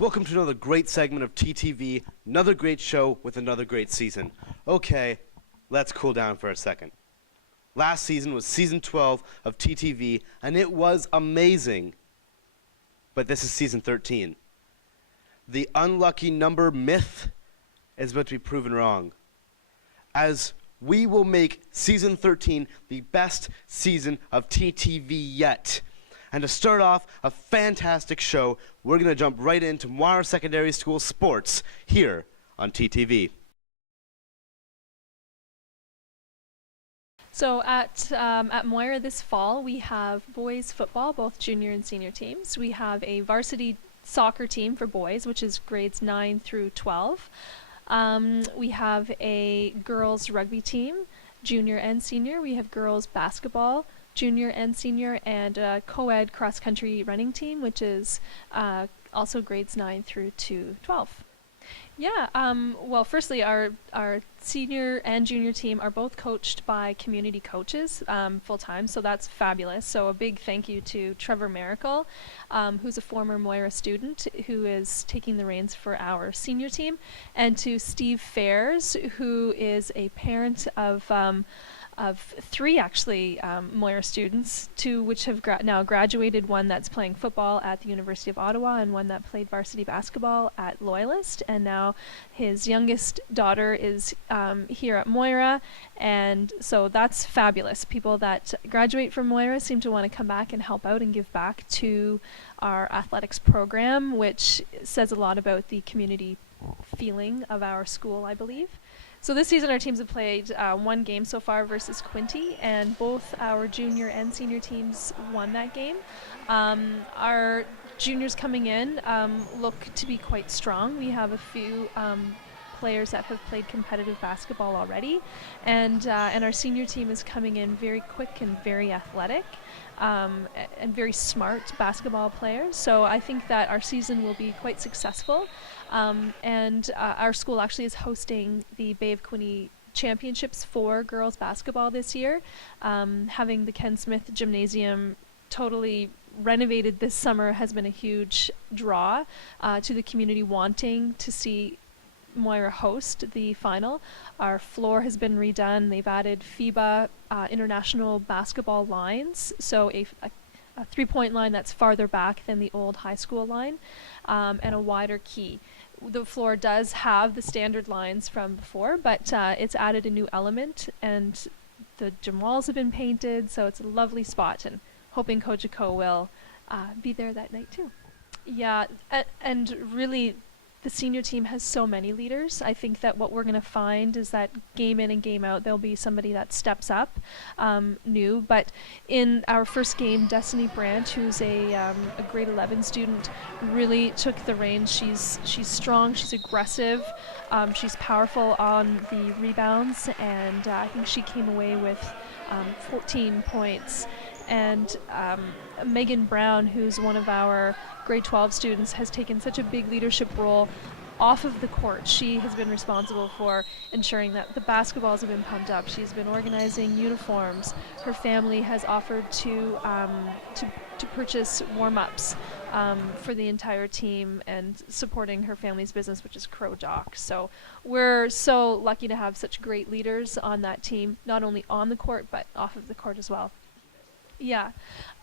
Welcome to another great segment of TTV, another great show with another great season. Okay, let's cool down for a second. Last season was season 12 of TTV, and it was amazing. But this is season 13. The unlucky number myth is about to be proven wrong, as we will make season 13 the best season of TTV yet. And to start off a fantastic show, we're going to jump right into Moira Secondary School sports here on TTV. So at Moira this fall, we have boys football, both junior and senior teams. We have a varsity soccer team for boys, which is grades 9 through 12. We have a girls rugby team, junior and senior. We have girls basketball, junior and senior, and a co-ed cross-country running team, which is also grades 9 through to 12. Yeah, well, firstly, our senior and junior team are both coached by community coaches full-time, so that's fabulous. So a big thank you to Trevor Miracle, who's a former Moira student who is taking the reins for our senior team, and to Steve Fairs, who is a parent of three actually Moira students, two which have now graduated, one that's playing football at the University of Ottawa and one that played varsity basketball at Loyalist, and now his youngest daughter is here at Moira, and so that's fabulous. People that graduate from Moira seem to want to come back and help out and give back to our athletics program, which says a lot about the community feeling of our school, I believe. So this season our teams have played one game so far versus Quinte, and both our junior and senior teams won that game. Our juniors coming in look to be quite strong. We have a few players that have played competitive basketball already, and our senior team is coming in very quick and very athletic. And very smart basketball players. So I think that our season will be quite successful. And our school actually is hosting the Bay of Quinte Championships for girls basketball this year. Having the Ken Smith Gymnasium totally renovated this summer has been a huge draw to the community wanting to see Moira host the final. Our floor has been redone. They've added FIBA international basketball lines, so a three-point line that's farther back than the old high school line, and a wider key. The floor does have the standard lines from before, but it's added a new element, and the gym walls have been painted, so it's a lovely spot, and hoping Kojiko will be there that night too. Yeah, and really the senior team has so many leaders. I think that what we're going to find is that game in and game out, there'll be somebody that steps up new. But in our first game, Destiny Brandt, who's a grade 11 student, really took the reins. She's strong, she's aggressive, she's powerful on the rebounds, and I think she came away with 14 points. And Megan Brown, who's one of our grade 12 students, has taken such a big leadership role off of the court. She has been responsible for ensuring that the basketballs have been pumped up. She's been organizing uniforms. Her family has offered to purchase warm-ups for the entire team, and supporting her family's business, which is Crow Dock. So we're so lucky to have such great leaders on that team, not only on the court but off of the court as well. Yeah.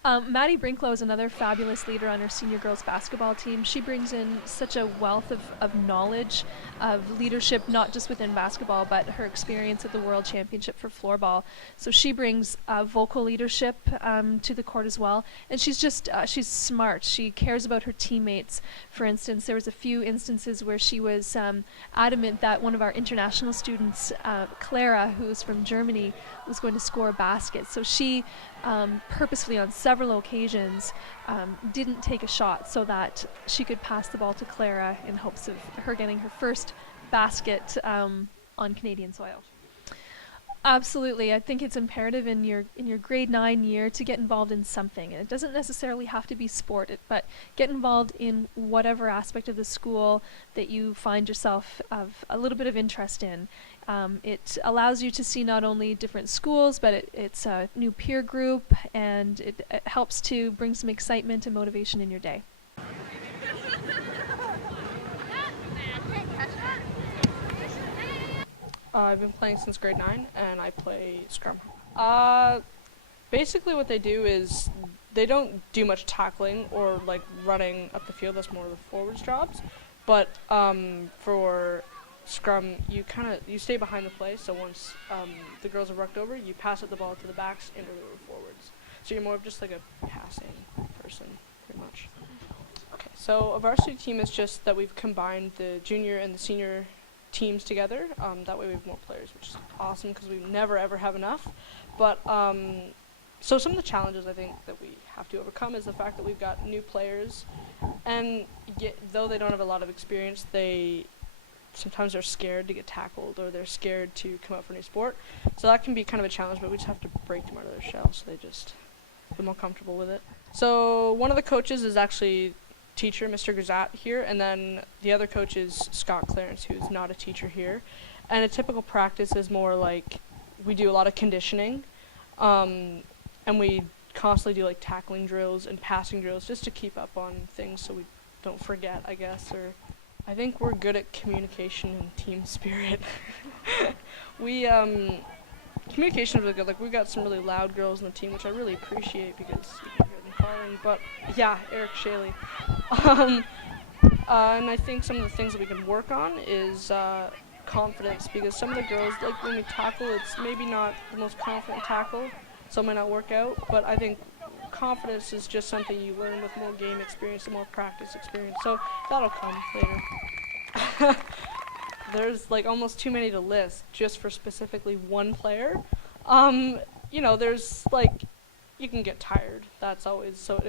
Maddie Brinklow is another fabulous leader on our senior girls basketball team. She brings in such a wealth of knowledge, of leadership, not just within basketball, but her experience at the World Championship for floorball. So she brings vocal leadership to the court as well. And she's just, she's smart. She cares about her teammates. For instance, there was a few instances where she was adamant that one of our international students, Clara, who's from Germany, was going to score a basket. So she purposefully on several occasions didn't take a shot so that she could pass the ball to Clara in hopes of her getting her first basket on Canadian soil. Absolutely. I think it's imperative in your grade 9 year to get involved in something. And it doesn't necessarily have to be sport, but get involved in whatever aspect of the school that you find yourself of a little bit of interest in. It allows you to see not only different schools, but it's a new peer group, and it helps to bring some excitement and motivation in your day. I've been playing since grade 9, and I play scrum. Basically what they do is they don't do much tackling or like running up the field. That's more of the forwards jobs. But for scrum, you stay behind the play. So once the girls are rucked over, you pass it the ball to the backs into the forwards. So you're more of just like a passing person, pretty much. Okay, so a varsity team is just that we've combined the junior and the senior teams together. That way we have more players, which is awesome because we never ever have enough. But so some of the challenges I think that we have to overcome is the fact that we've got new players, and though they don't have a lot of experience, they sometimes are scared to get tackled or they're scared to come out for a new sport. So that can be kind of a challenge, but we just have to break them out of their shell so they just feel more comfortable with it. So one of the coaches is actually teacher, Mr. Gazat here, and then the other coach is Scott Clarence, who's not a teacher here. And a typical practice is more like we do a lot of conditioning, and we constantly do like tackling drills and passing drills just to keep up on things so we don't forget, I guess. Or I think we're good at communication and team spirit. Communication is really good. Like we've got some really loud girls in the team, which I really appreciate because you can hear them calling. But yeah, Eric Shaley. And I think some of the things that we can work on is confidence, because some of the girls, like when we tackle, it's maybe not the most confident tackle, so it might not work out, but I think confidence is just something you learn with more game experience and more practice experience, so that'll come later. There's like almost too many to list just for specifically one player. You know, there's like, you can get tired, that's always, so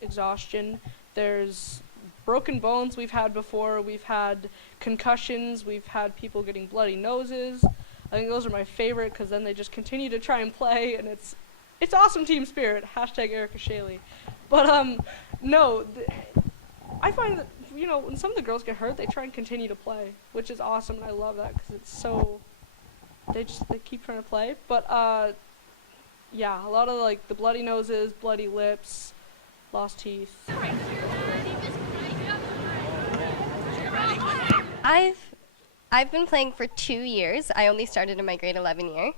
exhaustion. There's broken bones we've had before, we've had concussions, we've had people getting bloody noses. I think those are my favorite because then they just continue to try and play, and it's awesome team spirit, hashtag Erica Shaley. But no, I find that, you know, when some of the girls get hurt, they try and continue to play, which is awesome, and I love that because it's so, they keep trying to play. But yeah, a lot of like the bloody noses, bloody lips, lost teeth. I've been playing for 2 years. I only started in my grade 11 year.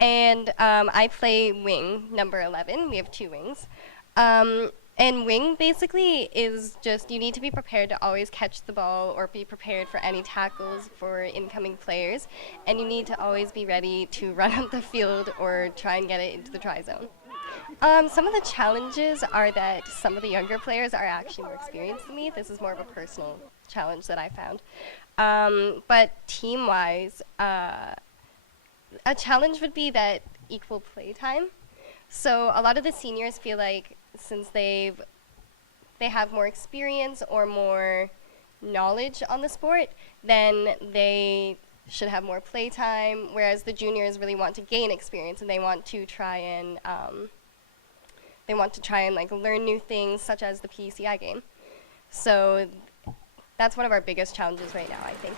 And I play wing, number 11. We have 2 wings. And wing basically is just, you need to be prepared to always catch the ball or be prepared for any tackles for incoming players. And you need to always be ready to run up the field or try and get it into the try zone. Some of the challenges are that some of the younger players are actually more experienced than me. This is more of a personal challenge that I found. But team-wise, a challenge would be that equal play time. So a lot of the seniors feel like since they have more experience or more knowledge on the sport, then they should have more play time, whereas the juniors really want to gain experience and they want to try and like learn new things, such as the PECI game. So that's one of our biggest challenges right now, I think.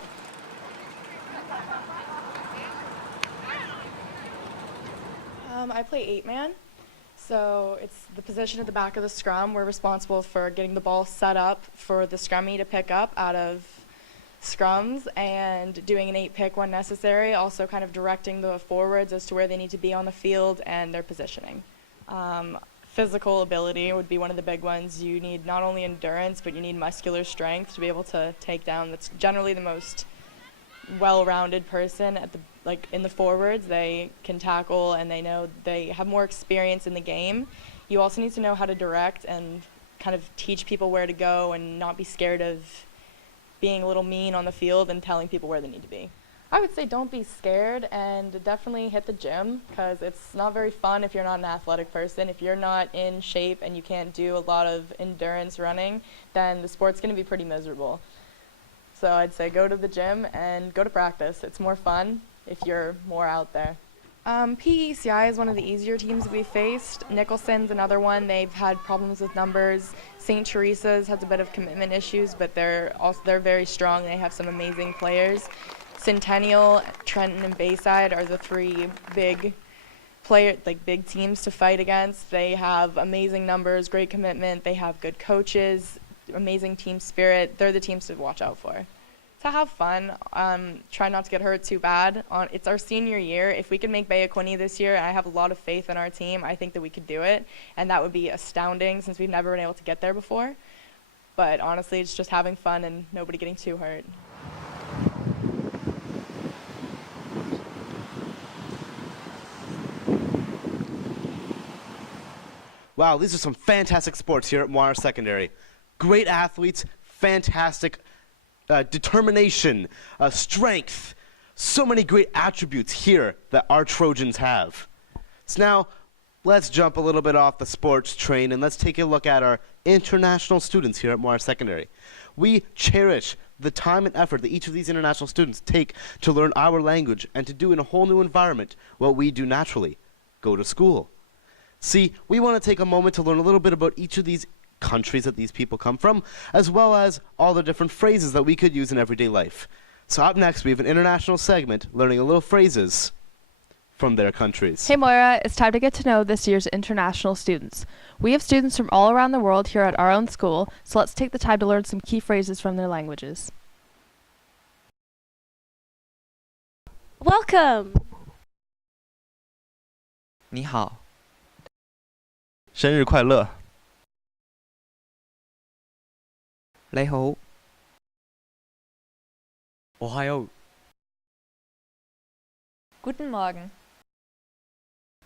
I play 8-man, so it's the position at the back of the scrum. We're responsible for getting the ball set up for the scrummie to pick up out of scrums and doing an 8-pick when necessary, also kind of directing the forwards as to where they need to be on the field and their positioning. Physical ability would be one of the big ones. You need not only endurance, but you need muscular strength to be able to take down. That's generally the most well-rounded person at the in the forwards. They can tackle and they know they have more experience in the game. You also need to know how to direct and kind of teach people where to go and not be scared of being a little mean on the field and telling people where they need to be. I would say don't be scared and definitely hit the gym, because it's not very fun if you're not an athletic person. If you're not in shape and you can't do a lot of endurance running, then the sport's going to be pretty miserable. So I'd say go to the gym and go to practice. It's more fun if you're more out there. PECI is one of the easier teams we've faced. Nicholson's another one. They've had problems with numbers. St. Teresa's has a bit of commitment issues, but they're very strong. They have some amazing players. Centennial, Trenton, and Bayside are the 3 big teams to fight against. They have amazing numbers, great commitment. They have good coaches, amazing team spirit. They're the teams to watch out for. To have fun, try not to get hurt too bad. It's our senior year. If we can make Bay Aquini this year, and I have a lot of faith in our team, I think that we could do it. And that would be astounding since we've never been able to get there before. But honestly, it's just having fun and nobody getting too hurt. Wow, these are some fantastic sports here at Moira Secondary. Great athletes, fantastic determination, strength, so many great attributes here that our Trojans have. So now, let's jump a little bit off the sports train and let's take a look at our international students here at Moira Secondary. We cherish the time and effort that each of these international students take to learn our language and to do in a whole new environment what we do naturally, go to school. See, we want to take a moment to learn a little bit about each of these countries that these people come from, as well as all the different phrases that we could use in everyday life. So up next, we have an international segment learning a little phrases from their countries. Hey Moira, it's time to get to know this year's international students. We have students from all around the world here at our own school, so let's take the time to learn some key phrases from their languages. Welcome! 你好，生日快乐！你好，おはよう。 Guten Morgen.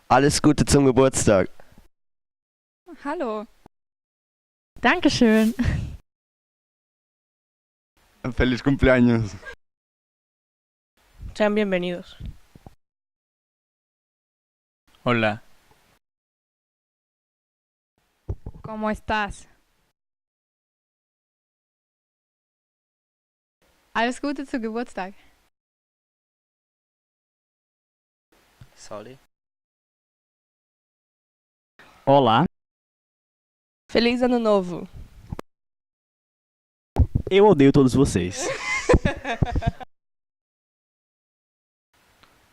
Alles Gute zum Geburtstag. Hallo. Dankeschön. Feliz cumpleaños. Sean bienvenidos. Hola. ¿Cómo estás? Alles Gute zu Geburtstag. Sorry. Olá. Feliz Ano Novo. Eu odeio todos vocês.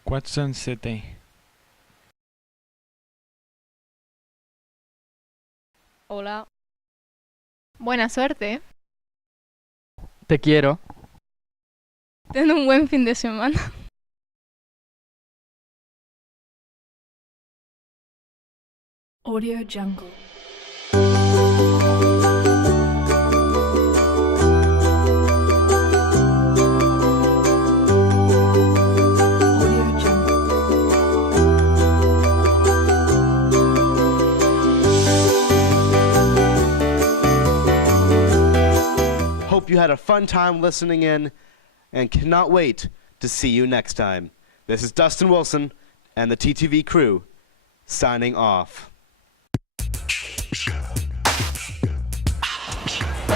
Quantos anos você tem? Hola. Buena suerte. Te quiero. Ten un buen fin de semana. Audio Jungle. Audio Jungle. Hope you had a fun time listening in and cannot wait to see you next time. This is Dustin Wilson and the TTV crew signing off.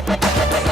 Thank you.